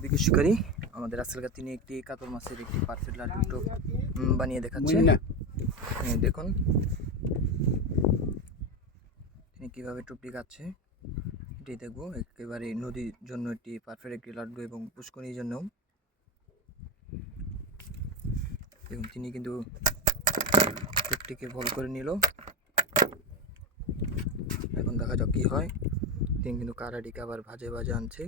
অভিজ্ঞ শিকারী আমাদের রাসেলগা তিনি একটি কাতল মাছের একটি পারফেক্ট লাড্ডু টোপ বানিয়ে দেখাচ্ছে। দেখুন তিনি কীভাবে টোপটি খাচ্ছে এটি দেখবো। একেবারে নদীর জন্য একটি পারফেক্ট একটি লাড্ডু এবং পুষ্করিণীর জন্য। এবং তিনি কিন্তু টোপটিকে ভল করে নিল। এখন দেখা যাক কী হয়। তিনি কিন্তু কারাটিকে আবার ভাজে ভাজে আনছে।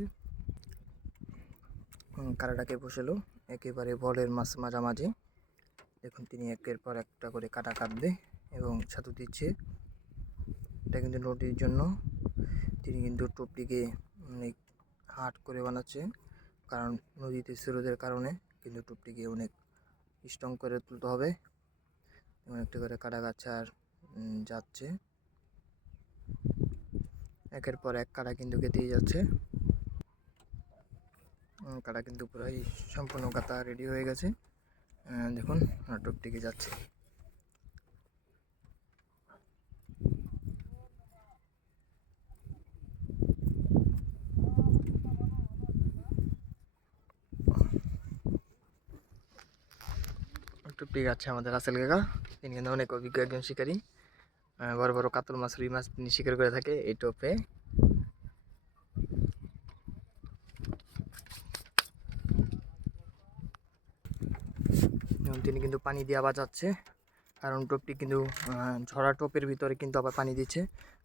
কারাটাকে বসালো একেবারে বলের মাঝামাঝি। দেখুন তিনি একের পর একটা করে কাটা কাটবে এবং ছাতু দিচ্ছে। এটা কিন্তু নদীর জন্য। তিনি কিন্তু টোপটিকে অনেক হার্ড করে বানাচ্ছে, কারণ নদীতে স্রোতের কারণে কিন্তু টোপটিকে অনেক স্ট্রং করে তুলতে হবে। এবং একটা করে কাটা গাছ আর যাচ্ছে, একের পর এক কাটা কিন্তু কেটেই যাচ্ছে। কাটা কিন্তু প্রায় সম্পূর্ণ কাটা রেডি হয়ে গেছে। দেখুন টোপটিকে যাচ্ছে। টোপটি যাচ্ছে আমাদের রাসেল কাকা। তিনি কিন্তু অনেক অভিজ্ঞ একজন শিকারী। বড় বড় কাতল মাছ, রুই মাছ তিনি শিকার করে থাকে এই টোপে। তিনি কিন্তু পানি দিয়ে আবার যাচ্ছে, কারণ টোপটি কিন্তু ঝরা টোপের ভিতরে কিন্তু আবার পানি দিচ্ছে,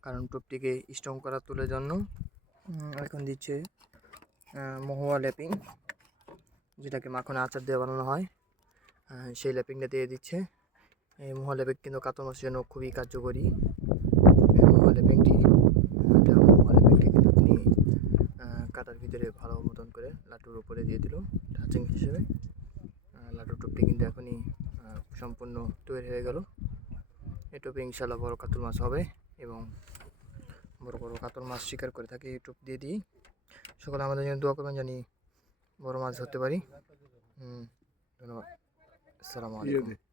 কারণ টোপটিকে স্ট্রং করা তোলার জন্য। এখন দিচ্ছে মহুয়া ল্যাপিং, যেটাকে মাখনে আচার দিয়ে বানানো হয়, সেই ল্যাপিংটা দিয়ে দিচ্ছে। এই মহুয়া ল্যাপিং কিন্তু কাতল মাছের জন্য খুবই কার্যকরী। মহুয়া ল্যাপিংটি কিন্তু তিনি কাটার ভিতরে ভালো মতন করে লাটুর উপরে দিয়ে দিল টাচিং হিসেবে। লাটুর টোপটি কিন্তু এখনই সম্পূর্ণ তৈরি হয়ে গেল। এই টোপে ইনশাল্লাহ বড় কাতল মাছ হবে এবং বড় বড় কাতল মাছ শিকার করে থাকে এই টোপ দিয়ে দিই। সকলে আমাদের জন্য দোয়া করবেন জানি বড় মাছ ধরতে পারি। ধন্যবাদ। আসসালামু আলাইকুম।